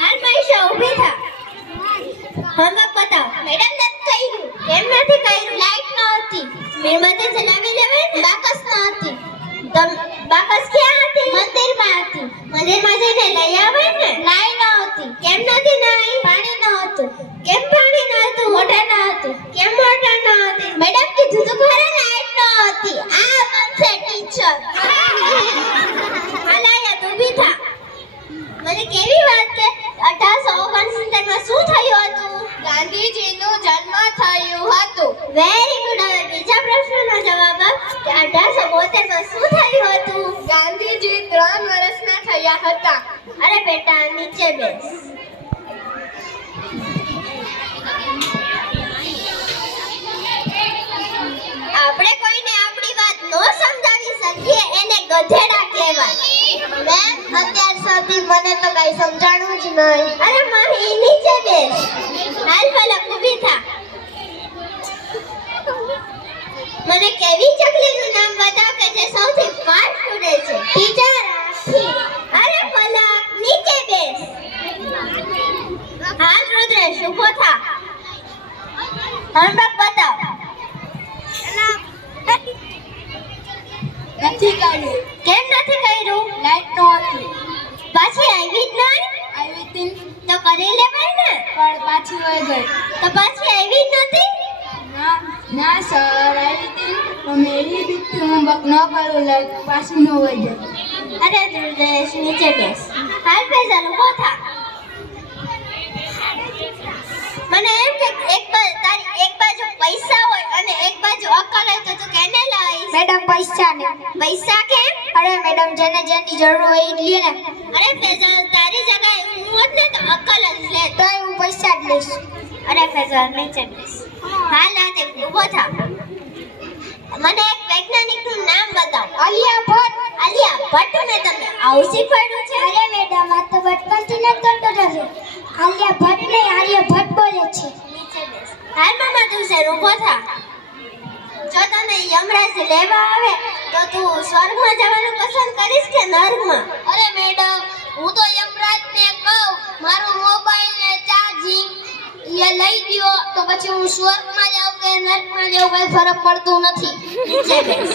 હાલ પૈસા ઊભી થા. હોમવર્ક બતાવ. મેડમ નથી કર્યું. કેમ નથી કર્યું? લાઈટ નહોતી. મીણબત્તી જલાવી લેવાય ને. બાકસ નહોતી. બાકસ ક્યાં હતી? મંદિરમાં હતી. મંદિરમાં જઈને લઈ આવાય ને. નાઈ નહોતી. કેમ નથી નાઈ? પાણી નહોતું. કેમ પાણી નહોતું? મોટર નહોતું. કેમ મોટર નહોતી? મેડમ કીધું તો ખરા લાઈટ નહોતી. આ બનશે ટીચર. હાલાયા તું ઊભી થા. મને કેવી વાત કે 1869 માં શું થયું હતું? ગાંધીજીનું જન્મ થયું હતું. Very good. હવે બીજા પ્રશ્નનો જવાબ આપ કે 1872 માં શું થયું હતું? ગાંધીજી 3 વર્ષના થયા હતા. અરે બેટા નીચે બેસ. આપણે કોઈને આપણી વાત નો સમજાવી શકીએ એને ગધેડા કહેવાય. મેં અત્યાર સુધી મને તો કઈ સમજાણું જ નહીં. અરે માહી નીચે બેસ. હાલ પલક ઊભી થા. મને કેવી ચકલીનું નામ બતાવ કે જે સૌથી ફાસ્ટ ઉડે છે? ટીચર આખી. અરે પલક નીચે બેસ. હાલ રુદ્રેશ ઊભો થા. હોમવર્ક બતાવ. નથી કર્યું. કેમ નથી કર્યું? લાઈટ નહોતી. પાછી આવી જ નહીં? આવી હતી તો કરી લેવાય ને. પણ પાછી વહી ગઈ. તો પાછી આવી જ નથી? ના સર, આવી હતી પણ એવી બીકથી હોમવર્ક ન કરું લાઈટ પાછી ન વહી જાય. અરે રુદ્રેશ નીચે બેસ. હાલ ફેઝલ ઊભો થા. મને એમ કે તારી એક બાજુ પૈસા હોય અને એક બાજુ અક્કલ હોય તો તું કેને લાવીશ? મેડમ પૈસા ને. પૈસા કેમ? અરે મેડમ જેને જેની જરૂર હોય એ જ લે ને. અરે ફેઝલ તારી જગ્યાએ હું હોત ને તો અક્કલ જ લેત. તો હું પૈસા જ લઈશ. અરે ફેઝલ નીચે બેસ. હાલ આતે ઊભો થા. મને એક વૈજ્ઞાનિકનું નામ બતાવ. આલિયા ભટ્ટ. આલિયા ભટ્ટ ને તમે આવું શીખવાડ્યું છે? અરે મેડમ આ તો બચપનથી જ કરતો રહેશે. આલિયા ભટ્ટ ને આર્યભટ્ટ બોલે છે. નીચે બેસ. હાલ મામા તું છે ઊભો થા. જો તને યમરાજ લેવા આવે તો તું સ્વર્ગમાં જવાનું પસંદ કરીશ કે નર્કમાં? અરે મેડમ હું તો યમરાજને કહું મારું મોબાઈલ ને ચાર્જિંગ એ લઈ દ્યો તો પછી હું સ્વર્ગમાં જાઉં કે નર્કમાં જાઉં કઈ ફરક પડતો નથી. નીચે બેસ.